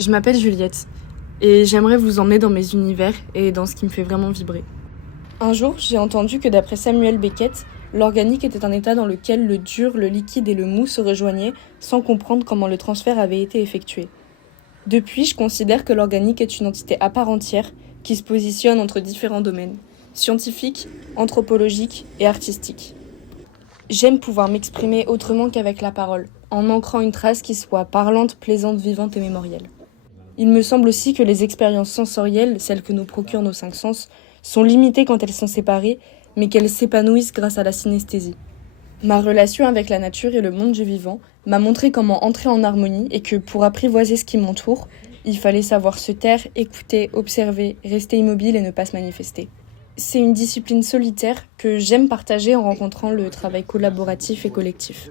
Je m'appelle Juliette et j'aimerais vous emmener dans mes univers et dans ce qui me fait vraiment vibrer. Un jour, j'ai entendu que d'après Samuel Beckett, l'organique était un état dans lequel le dur, le liquide et le mou se rejoignaient sans comprendre comment le transfert avait été effectué. Depuis, je considère que l'organique est une entité à part entière qui se positionne entre différents domaines, scientifiques, anthropologiques et artistiques. J'aime pouvoir m'exprimer autrement qu'avec la parole, en ancrant une trace qui soit parlante, plaisante, vivante et mémorielle. Il me semble aussi que les expériences sensorielles, celles que nous procurent nos cinq sens, sont limitées quand elles sont séparées, mais qu'elles s'épanouissent grâce à la synesthésie. Ma relation avec la nature et le monde du vivant m'a montré comment entrer en harmonie et que pour apprivoiser ce qui m'entoure, il fallait savoir se taire, écouter, observer, rester immobile et ne pas se manifester. C'est une discipline solitaire que j'aime partager en rencontrant le travail collaboratif et collectif.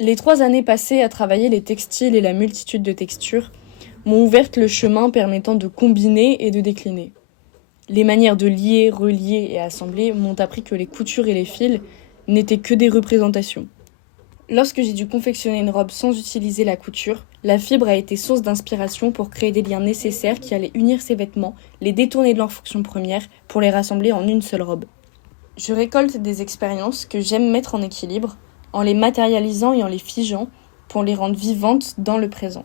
Les 3 années passées à travailler les textiles et la multitude de textures m'ont ouvert le chemin permettant de combiner et de décliner. Les manières de lier, relier et assembler m'ont appris que les coutures et les fils n'étaient que des représentations. Lorsque j'ai dû confectionner une robe sans utiliser la couture, la fibre a été source d'inspiration pour créer des liens nécessaires qui allaient unir ces vêtements, les détourner de leur fonction première pour les rassembler en une seule robe. Je récolte des expériences que j'aime mettre en équilibre, en les matérialisant et en les figeant pour les rendre vivantes dans le présent.